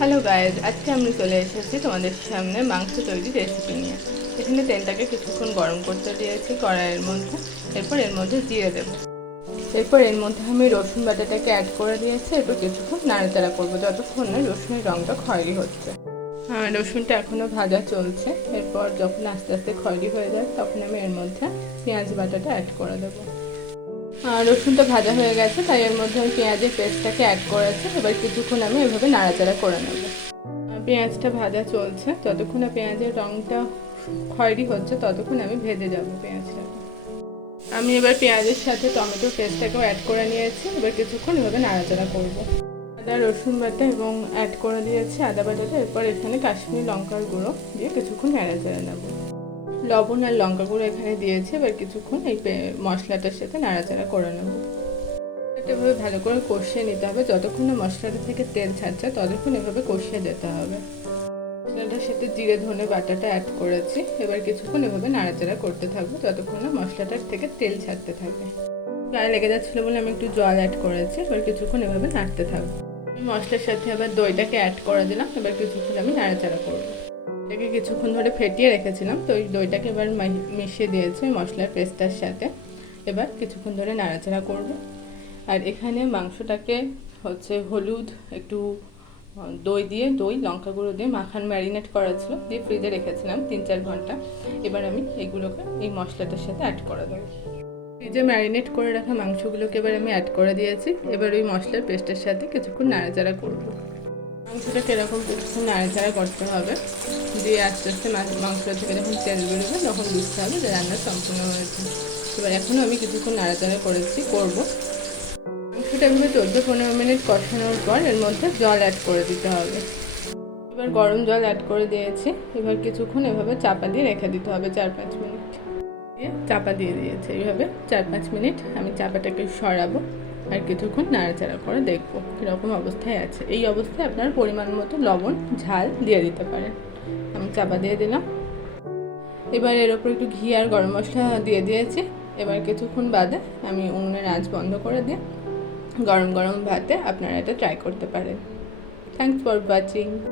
Hello guys, আজকে আমি চলে এসেছি তোমাদের সামনে মাংস তৈরি রেসিপি নিয়ে। এখানে তেলটাকে কিছুক্ষণ গরম করতে দিয়েছি কড়াইয়ের মধ্যে। এরপর এর মধ্যে জিরে দেবো। এরপর এর মধ্যে আমি রসুন বাটাটাকে অ্যাড করে দিয়েছি। এরপর কিছুক্ষণ নাড়াচাড়া করবো যতক্ষণ না রসুনের রঙটা খয়েরি হচ্ছে। রসুনটা এখনও ভাজা চলছে। এরপর যখন আস্তে আস্তে খয়েরি হয়ে যায় তখন আমি এর মধ্যে পেঁয়াজ বাটাটা অ্যাড করে দেবো। রসুনটা ভাজা হয়ে গেছে, তাই এর মধ্যে আমি পেঁয়াজের পেস্টটাকে অ্যাড করেছি। এবার কিছুক্ষণ আমি এভাবে নাড়াচাড়া করে নেব। পেঁয়াজটা ভাজা চলছে, যতক্ষণ না পেঁয়াজের রঙটা খয়েরি হচ্ছে ততক্ষণ আমি ভেজে যাব পেঁয়াজটা। আমি এবার পেঁয়াজের সাথে টমেটোর পেস্টটাকেও অ্যাড করে নিয়েছি। এবার কিছুক্ষণ এভাবে নাড়াচাড়া করব। আদা রসুন বাটা এবং অ্যাড করে দিয়েছি আদা বাটাটা। এরপর এখানে কাশ্মীরি লঙ্কার গুঁড়ো দিয়ে কিছুক্ষণ নাড়াচাড়া নেব। লবণ আর লঙ্কা গুঁড়ো এখানে দিয়েছি। এবার কিছুক্ষণ এই মশলাটার সাথে নাড়াচাড়া করে নেব। এভাবে ভালো করে কষিয়ে নিতে হবে, যতক্ষণ না মশলাটা থেকে তেল ছাড়ছে ততক্ষণ এভাবে কষিয়ে যেতে হবে। মশলাটার সাথে জিরে ধনে বাটাটা অ্যাড করেছি। এবার কিছুক্ষণ এভাবে নাড়াচাড়া করতে থাকবো যতক্ষণ না মশলাটার থেকে তেল ছাড়তে থাকবে। গায়ে লেগে যাচ্ছিলো বলে আমি একটু জল অ্যাড করেছি। এবার কিছুক্ষণ এভাবে নাড়তে থাকবো। মশলার সাথে আবার দইটাকে অ্যাড করে দিলাম। এবার কিছুক্ষণ আমি নাড়াচাড়া করবো। এটাকে কিছুক্ষণ ধরে ফেটিয়ে রেখেছিলাম, তো ওই দইটাকে এবার মিশিয়ে দিয়েছি মশলার পেস্টটার সাথে। এবার কিছুক্ষণ ধরে নাড়াচাড়া করবো। আর এখানে মাংসটাকে হলুদ একটু দই লঙ্কা গুঁড়ো দিয়ে মাখান ম্যারিনেট করা ছিল, দিয়ে ফ্রিজে রেখেছিলাম 3-4 ঘন্টা। এবার আমি এইগুলোকে এই মশলাটার সাথে অ্যাড করে দেবো। ফ্রিজে ম্যারিনেট করে রাখা মাংসগুলোকে এবার আমি অ্যাড করে দিয়েছি। এবার ওই মশলার পেস্টের সাথে কিছুক্ষণ নাড়াচাড়া করবো। মাংসটাকে এরকম কিছুক্ষণ নাড়াচাড়া করতে হবে, দিয়ে আস্তে আস্তে মাংসটা থেকে যখন তেল বেরোবে তখন বুঝতে হবে যে রান্না সম্পূর্ণ হয়েছে। এবার এখনও আমি কিছুক্ষণ নাড়াচাড়া করবো। মাংসটা এভাবে 14-15 মিনিট কষানোর পর এর মধ্যে জল অ্যাড করে দিতে হবে। এবার গরম জল অ্যাড করে দিয়েছি। এবার কিছুক্ষণ এভাবে চাপা দিয়ে রেখে দিতে হবে 4-5 মিনিট। চাপা দিয়ে দিয়েছে এইভাবে 4-5 মিনিট। আমি চাপাটাকে সরাবো আর কিছুক্ষণ নাড়াচাড়া করে দেখবো কীরকম অবস্থায় আছে। এই অবস্থায় আপনার পরিমাণ মতো লবণ ঝাল দিয়ে দিতে পারেন। আমি চাপা দিয়ে দিলাম। এবার এর ওপর একটু ঘি আর গরম মশলা দিয়ে দিয়েছি। এবার কিছুক্ষণ বাদে আমি উনুনের আঁচ বন্ধ করে দিয়ে গরম গরম ভাতে আপনারা এটা ট্রাই করতে পারেন। Thanks for watching.